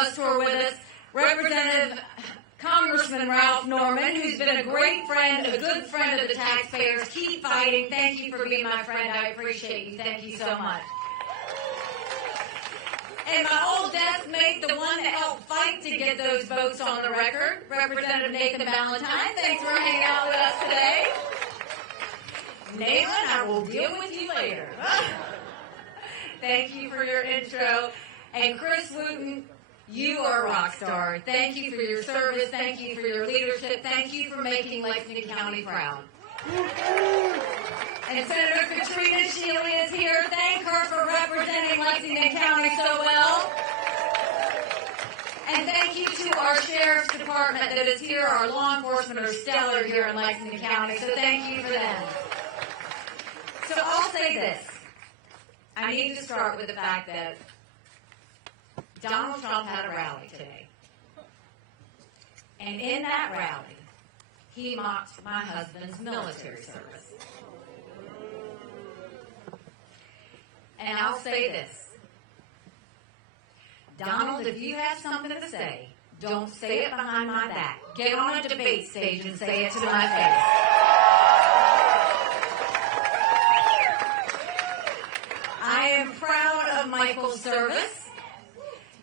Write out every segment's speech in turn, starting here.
bus tour with us, Representative Congressman Ralph Norman, who's been a great friend, a good friend of the taxpayers. Keep fighting. Thank you for being my friend. I appreciate you. Thank you so much. And my old desk mate, the one that helped fight to get those votes on the record, Representative Nathan Valentine. Thanks for hanging out with us today. Nathan, I will deal with you later. Thank you for your intro. And Chris Wooten, you are a rock star. Thank you for your service. Thank you for your leadership. Thank you for making Lexington County proud. And Senator Katrina Shealy is here. Thank her for representing Lexington County so well. And thank you to our Sheriff's Department that is here. Our law enforcement are stellar here in Lexington County, so thank you for them. So I'll say this. I need to start with the fact that Donald Trump had a rally today. And in that rally, he mocked my husband's military service. And I'll say this. Donald, if you have something to say, don't say it behind my back. Get on a debate stage and say it to my face. I am proud of Michael's service.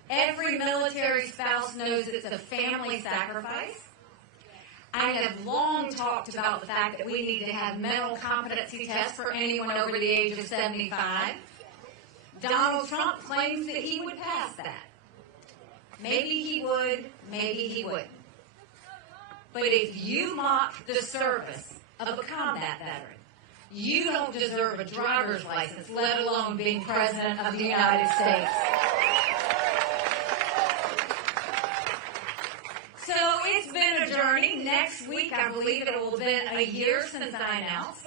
Every military spouse knows it's a family sacrifice. I have long talked about the fact that we need to have mental competency tests for anyone over the age of 75. Donald Trump claims that he would pass that. Maybe he would, maybe he wouldn't. But if you mock the service of a combat veteran, you don't deserve a driver's license, let alone being President of the United States. So it's been a journey. Next week, I believe it will have been a year since I announced.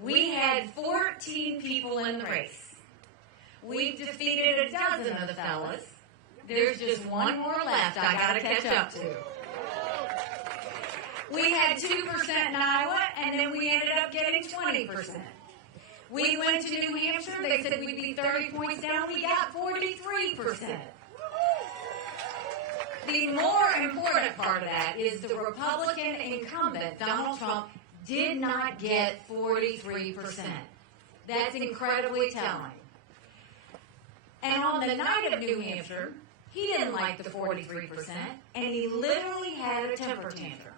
We had 14 people in the race. We've defeated a dozen of the fellas. There's just one more left I got to catch up to. We had 2% in Iowa, and then we ended up getting 20%. We went to New Hampshire. They said we'd be 30 points down. We got 43%. The more important part of that is the Republican incumbent, Donald Trump, did not get 43%. That's incredibly telling. And on the night of New Hampshire, he didn't like the 43%, and he literally had a temper tantrum.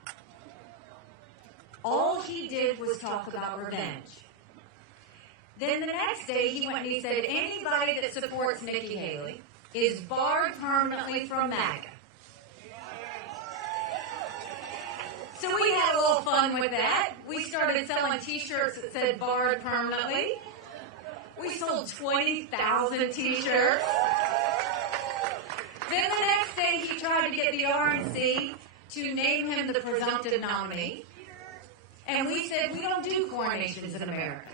All he did was talk about revenge. Then the next day, he went and he said, anybody that supports Nikki Haley is barred permanently from MAGA. So we had a little fun with that. We started selling T-shirts that said barred permanently. We sold 20,000 T-shirts. Then the next day, he tried to get the RNC to name him the presumptive nominee. And we said, we don't do coronations in America.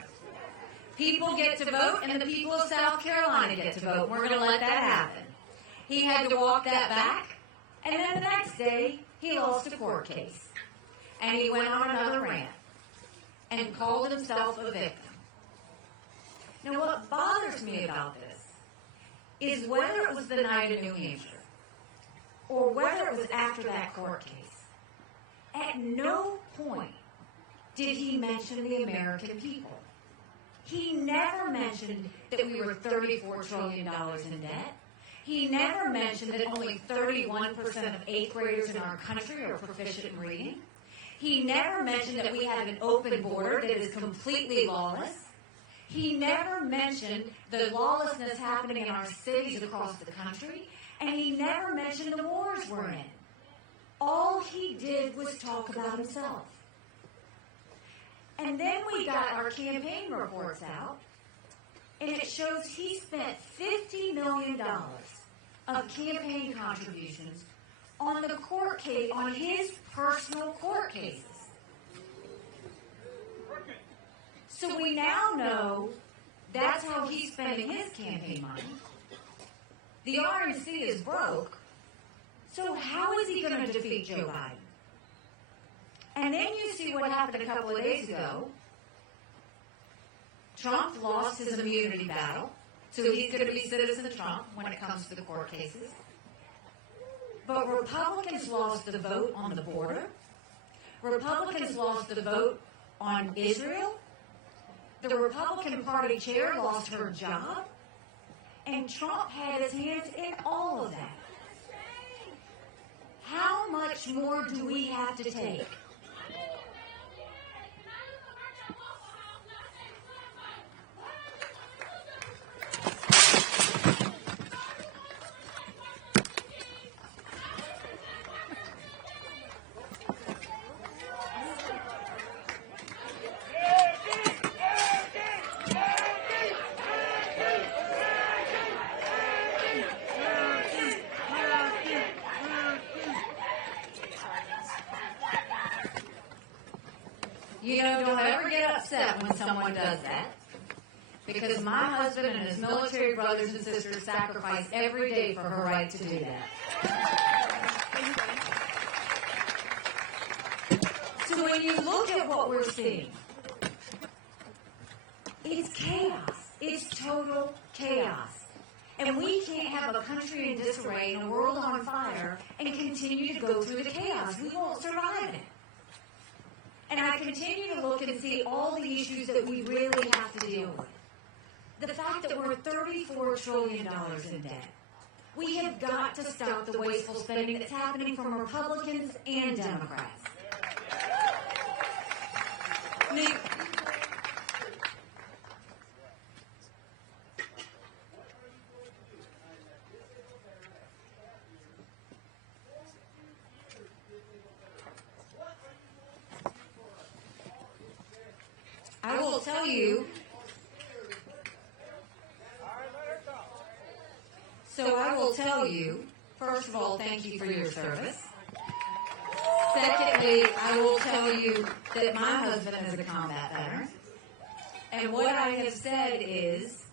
People get to vote, and the people of South Carolina get to vote. We're going to let that happen. He had to walk that back. And then the next day, he lost a court case. And he went on another rant and called himself a victim. Now, what bothers me about this is whether it was the night in New Hampshire or whether it was after that court case, at no point did he mention the American people. He never mentioned that we were $34 trillion in debt. He never mentioned that only 31% of 8th graders in our country are proficient in reading. He never mentioned that we have an open border that is completely lawless. He never mentioned the lawlessness happening in our cities across the country. And he never mentioned the wars we're in. All he did was talk about himself. And then we got our campaign reports out, and it shows he spent $50 million of campaign contributions on the court case, on his personal court cases. So we now know that's how he's spending his campaign money. The RNC is broke, so how is he going to defeat Joe Biden? And then you see what happened a couple of days ago. Trump lost his immunity battle, so he's going to be Citizen Trump when it comes to the court cases. But Republicans lost the vote on the border. Republicans lost the vote on Israel. The Republican Party chair lost her job. And Trump had his hands in all of that. How much more do we have to take? You know, don't ever get upset when someone does that. Because my husband and his military brothers and sisters sacrifice every day for her right to do that. So when you look at what we're seeing, it's chaos. It's total chaos. And we can't have a country in disarray and a world on fire and continue to go through the chaos. We won't survive it. And I continue to look and see all the issues that we really have to deal with. The fact that we're $34 trillion in debt. We have got to stop the wasteful spending that's happening from Republicans and Democrats. I will tell you. So I will tell you, first of all, thank you for your service. Secondly, I will tell you that my husband is a combat veteran. And what I have said is,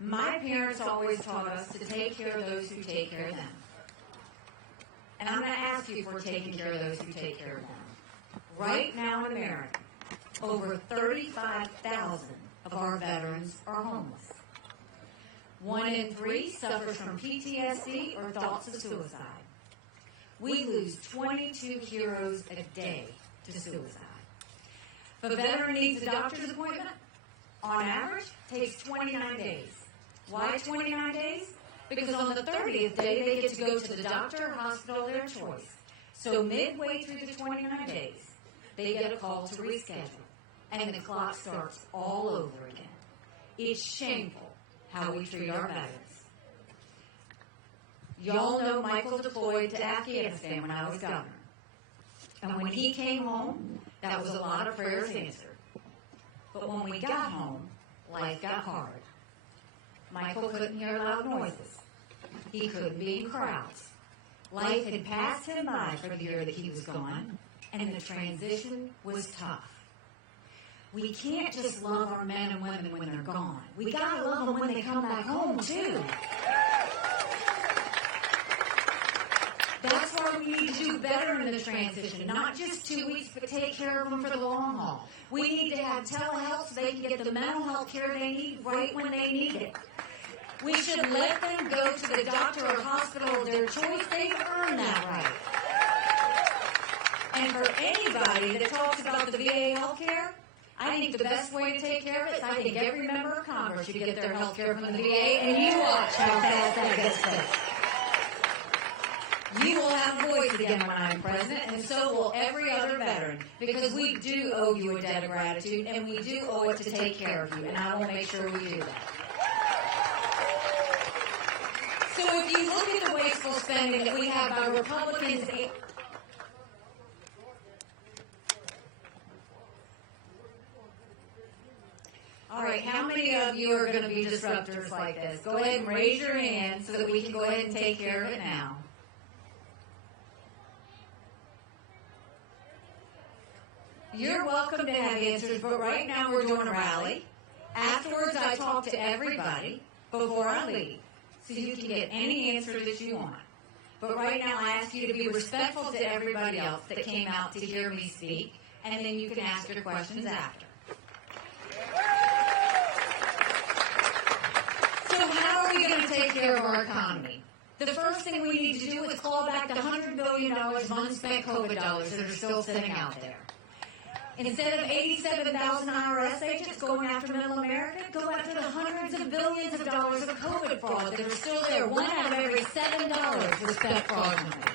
my parents always taught us to take care of those who take care of them. And I'm going to ask you if we're taking care of those who take care of them. Right now in America, over 35,000 of our veterans are homeless. 1 in 3 suffers from PTSD or thoughts of suicide. We lose 22 heroes a day to suicide. If a veteran needs a doctor's appointment, on average, takes 29 days. Why 29 days? Because on the 30th day, they get to go to the doctor or hospital of their choice. So midway through the 29 days, they get a call to reschedule. And the clock starts all over again. It's shameful how we treat our veterans. Y'all know Michael deployed to Afghanistan when I was governor. And when he came home, that was a lot of prayers answered. But when we got home, life got hard. Michael couldn't hear loud noises. He couldn't be in crowds. Life had passed him by for the year that he was gone, and the transition was tough. We can't just love our men and women when they're gone. We gotta love them when they come back home, too. That's why we need to do better in the transition. Not just 2 weeks, but take care of them for the long haul. We need to have telehealth so they can get the mental health care they need right when they need it. We should let them go to the doctor or hospital of their choice. They've earned that right. And for anybody that talks about the VA health care, I think the best way to take care of it is I think every member of Congress should get their health care from the VA, and you watch how fast that gets fixed. You will have a voice again when I'm president, and so will every other veteran, because we do owe you a debt of gratitude, and we do owe it to take care of you, and I will make sure we do that. So if you look at the wasteful spending that we have by Republicans, all right, how many of you are going to be disruptors like this? Go ahead and raise your hand so that we can go ahead and take care of it now. You're welcome to have answers, but right now we're doing a rally. Afterwards, I talk to everybody before I leave, so you can get any answer that you want. But right now, I ask you to be respectful to everybody else that came out to hear me speak, and then you can ask your questions after. So how are we going to take care of our economy? The first thing we need to do is claw back the $100 billion of unspent COVID dollars that are still sitting out there. Instead of 87,000 IRS agents going after middle America, go after the hundreds of billions of dollars of COVID fraud that are still there. 1 out of every $7 was spent fraudulently.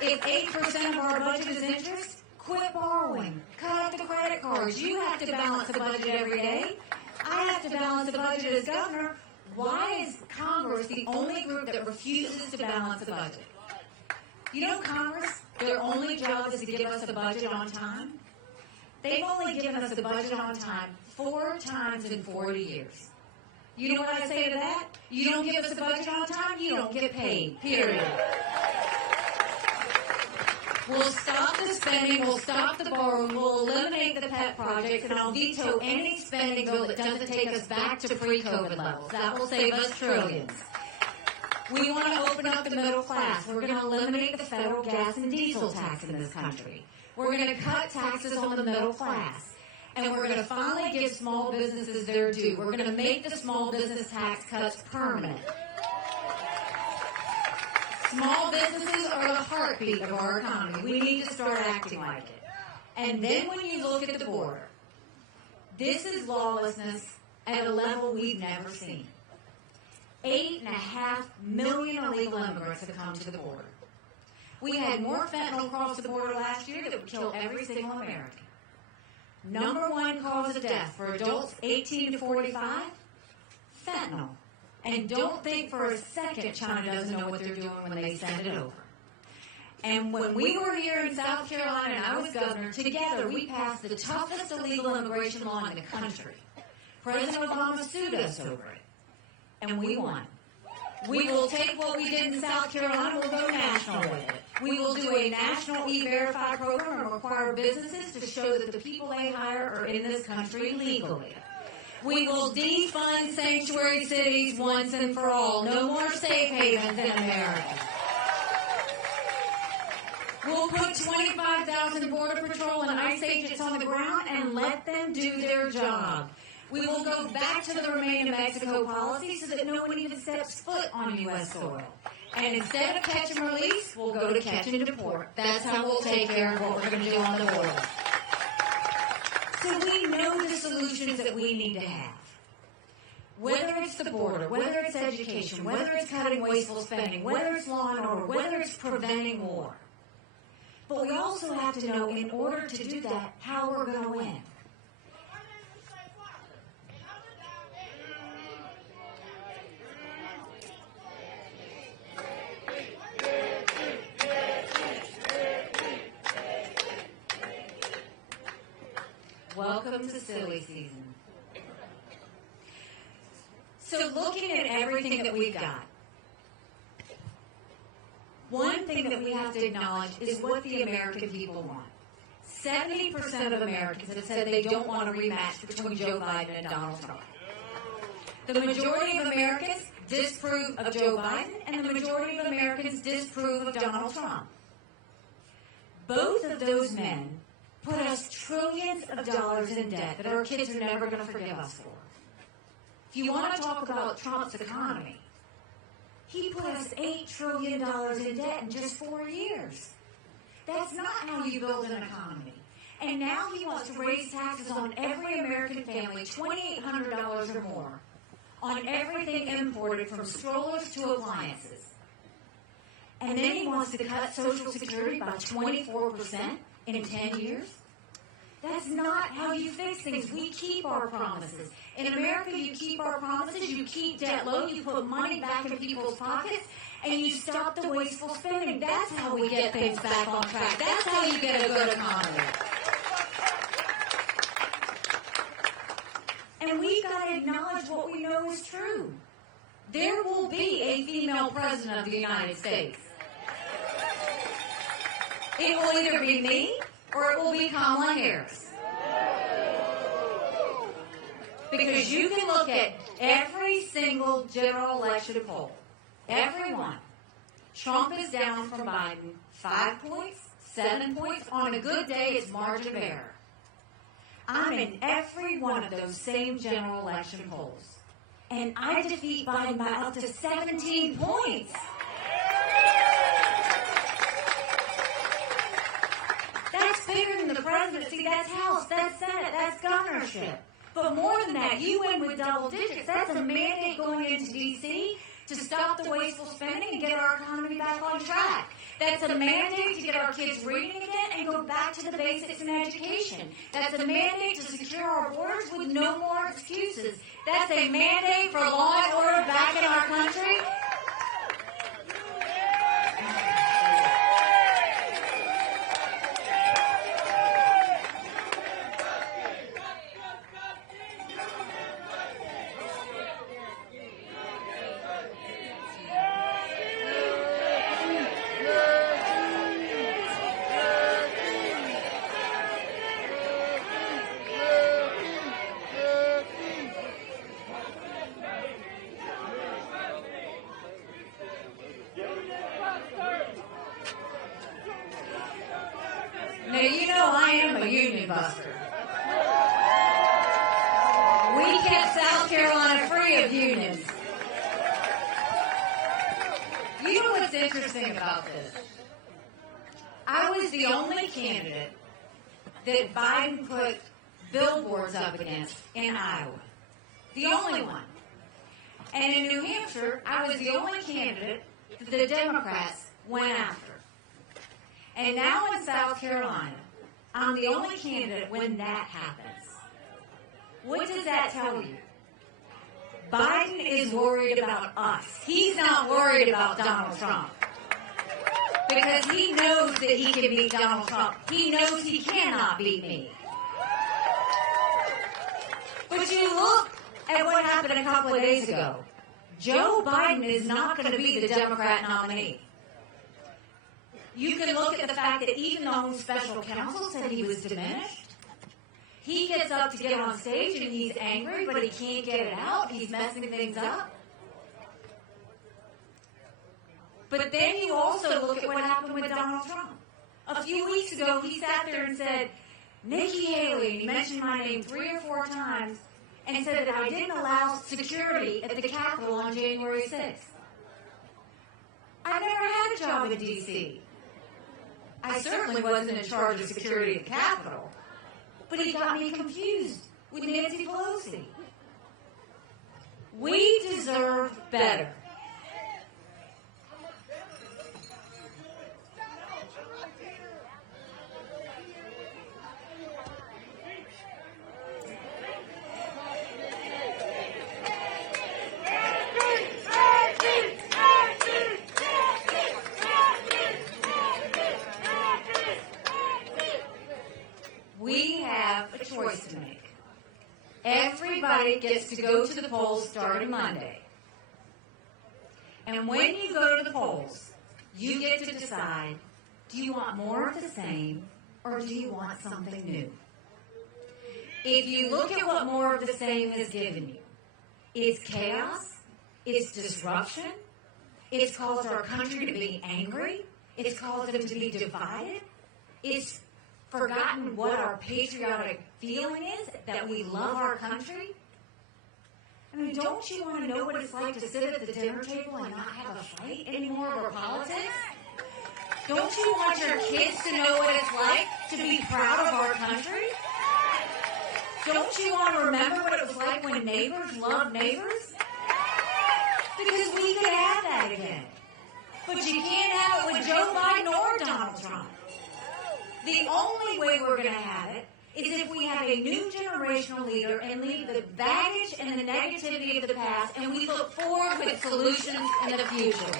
If 8% of our budget is interest, quit borrowing. Cut out the credit cards. You have to balance the budget every day. I have to balance the budget as governor. Why is Congress the only group that refuses to balance the budget? You know, Congress, their only job is to give us a budget on time. They've only given us the budget on time 4 times in 40 years. You know what I say to that? You don't give us the budget on time, you don't get paid, period. We'll stop the spending, we'll stop the borrowing, we'll eliminate the pet projects, and I'll veto any spending bill that doesn't take us back to pre-COVID levels. That will save us trillions. We want to open up the middle class. We're going to eliminate the federal gas and diesel tax in this country. We're going to cut taxes on the middle class. And we're going to finally give small businesses their due. We're going to make the small business tax cuts permanent. Small businesses are the heartbeat of our economy. We need to start acting like it. And then when you look at the border, this is lawlessness at a level we've never seen. 8.5 million illegal immigrants have come to the border. We had more fentanyl cross the border last year that would kill every single American. Number 1 cause of death for adults 18 to 45, fentanyl. And don't think for a second China doesn't know what they're doing when they send it over. And when we were here in South Carolina and I was governor, together we passed the toughest illegal immigration law in the country. President Obama sued us over it. And we won. We will take what we did in South Carolina, we'll go national with it. We will do a national E-Verify program and require businesses to show that the people they hire are in this country legally. We will defund sanctuary cities once and for all. No more safe havens in America. We'll put 25,000 Border Patrol and ICE agents on the ground and let them do their job. We will go back to the Remain in Mexico policy so that no one even steps foot on U.S. soil. And instead of catch and release, we'll go to catch and deport. That's how we'll take care of what we're going to do on the border. So we know the solutions that we need to have. Whether it's the border, whether it's education, whether it's cutting wasteful spending, whether it's law and order, whether it's preventing war. But we also have to know, in order to do that, how we're going to win. Welcome to silly season. So looking at everything that we've got, one thing that we have to acknowledge is what the American people want. 70% of Americans have said they don't want a rematch between Joe Biden and Donald Trump. The majority of Americans disapprove of Joe Biden, and the majority of Americans disapprove of Donald Trump. Both of those men put us trillions of dollars in debt that our kids are never going to forgive us for. If you want to talk about Trump's economy, he put us $8 trillion in debt in just 4 years. That's not how you build an economy. And now he wants to raise taxes on every American family, $2,800 or more, on everything imported from strollers to appliances. And then he wants to cut Social Security by 24% in 10 years? That's not how you fix things. We keep our promises. In America, you keep our promises, you keep debt low, you put money back in people's pockets, and you stop the wasteful spending. That's how we get things back on track. That's how you get a good economy. And we've got to acknowledge what we know is true. There will be a female president of the United States. It will either be me or it will be Kamala Harris. Because you can look at every single general election poll, every one. Trump is down from Biden 5 points, 7 points. On a good day, it's margin of error. I'm in every one of those same general election polls. And I defeat Biden by up to 17 points. That's bigger than the presidency. That's House. That's Senate. That's governorship. But more than that, you win with double digits. That's a mandate going into D.C. to stop the wasteful spending and get our economy back on track. That's a mandate to get our kids reading again and go back to the basics in education. That's a mandate to secure our borders with no more excuses. That's a mandate for law and order back in our country. Now, you know I am a union buster. We kept South Carolina free of unions. You know what's interesting about this? I was the only candidate that Biden put billboards up against in Iowa. The only one. And in New Hampshire, I was the only candidate that the Democrats went after. And now in South Carolina, I'm the only candidate when that happens. What does that tell you? Biden is worried about us. He's not worried about Donald Trump. Because he knows that he can beat Donald Trump. He knows he cannot beat me. But you look at what happened a couple of days ago. Joe Biden is not going to be the Democrat nominee. You can look at the fact that even though special counsel said he was diminished, he gets up to get on stage and he's angry, but he can't get it out. He's messing things up. But then you also look at what happened with Donald Trump. A few weeks ago, he sat there and said, Nikki Haley, and he mentioned my name 3 or 4 times, and said that I didn't allow security at the Capitol on January 6th. I never had a job in D.C. I certainly wasn't in charge of security at the Capitol. But he got me confused with Nancy Pelosi. We deserve better. We have a choice to make. Everybody gets to go to the polls starting Monday. And when you go to the polls, you get to decide, do you want more of the same or do you want something new? If you look at what more of the same has given you, it's chaos, it's disruption, it's caused our country to be angry, it's caused them to be divided, it's forgotten what our patriotic feeling is, that we love our country. I mean, don't you want to know what it's like to sit at the dinner table and not have a fight anymore over politics? Don't you want your kids to know what it's like to be proud of our country? Don't you want to remember what it was like when neighbors loved neighbors? Because we could have that again. But you can't have it with Joe Biden or Donald Trump. The only way we're going to have it is if we have a new generational leader and leave the baggage and the negativity of the past and we look forward with solutions in the future.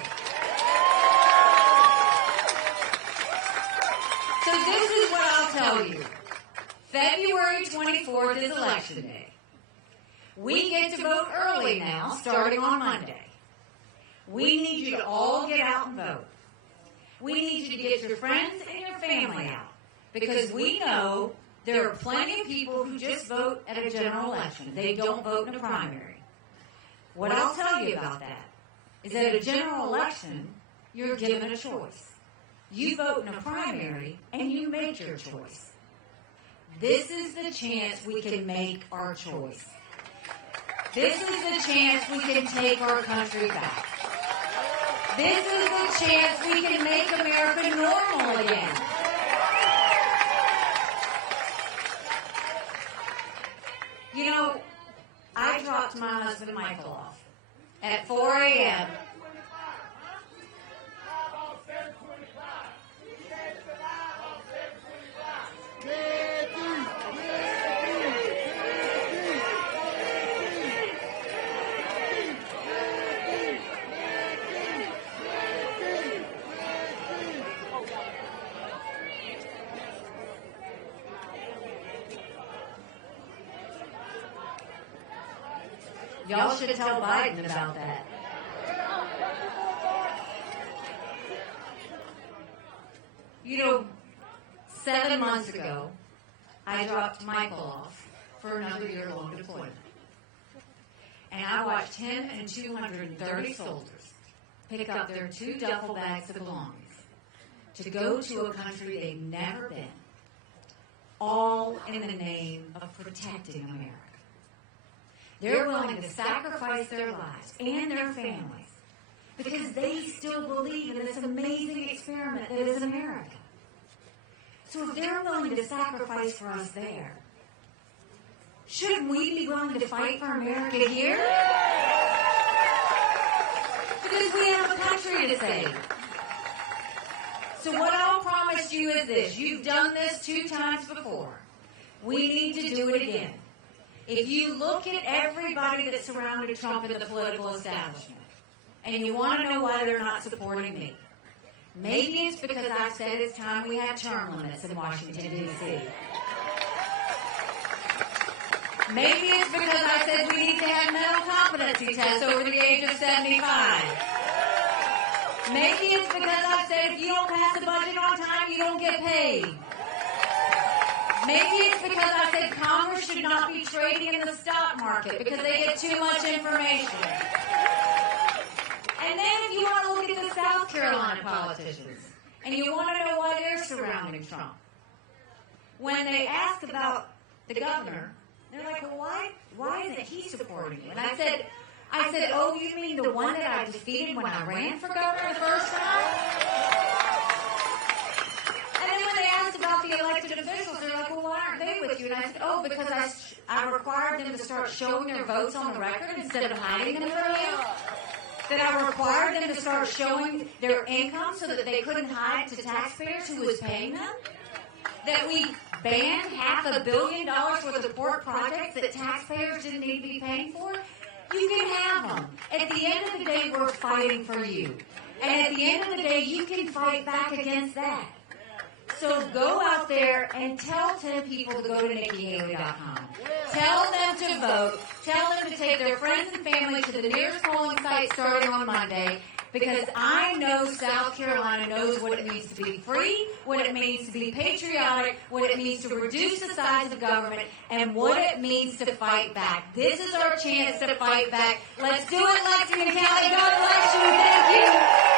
So this is what I'll tell you. February 24th is Election Day. We get to vote early now, starting on Monday. We need you to all get out and vote. We need you to get your friends and your family out. Because we know there are plenty of people who just vote at a general election. They don't vote in a primary. What I'll tell you about that is that at a general election, you're given a choice. You vote in a primary, and you make your choice. This is the chance we can make our choice. This is the chance we can take our country back. This is the chance we can make America normal again. Y'all should tell Biden about that. You know, 7 months ago, I dropped Michael off for another year-long deployment. And I watched him and 230 soldiers pick up their 2 duffel bags of belongings to go to a country they've never been, all in the name of protecting America. They're willing to sacrifice their lives and their families because they still believe in this amazing experiment that is America. So if they're willing to sacrifice for us there, shouldn't we be willing to fight for America here? Because we have a country to save. So what I'll promise you is this. You've done this 2 times before. We need to do it again. If you look at everybody that surrounded Trump in the political establishment, and you want to know why they're not supporting me, maybe it's because I said it's time we have term limits in Washington, D.C. Maybe it's because I said we need to have mental competency tests over the age of 75. Maybe it's because I said if you don't pass the budget on time, you don't get paid. Maybe it's because I said Congress should not be trading in the stock market because they get too much information. And then if you want to look at the South Carolina politicians, and you want to know why they're surrounding Trump, when they ask about the governor, they're like, well, why isn't he supporting you? And I said, oh, you mean the one that I defeated when I ran for governor the first time? And then when they asked about the elected officials, they're like, well, why aren't they with you? And I said, oh, because I required them to start showing their votes on the record instead of hiding them from you. That I required them to start showing their income so that they couldn't hide to taxpayers who was paying them. That we banned $500 million worth of port projects that taxpayers didn't need to be paying for. You can have them. At the end of the day, we're fighting for you. And at the end of the day, you can fight back against that. So go out there and tell 10 people to go to NikkiHaley.com. Tell them to vote. Tell them to take their friends and family to the nearest polling site starting on Monday. Because I know South Carolina knows what it means to be free, what it means to be patriotic, what it means to reduce the size of government, and what it means to fight back. This is our chance to fight back. Let's do it, Lexington County. God bless you. Thank you.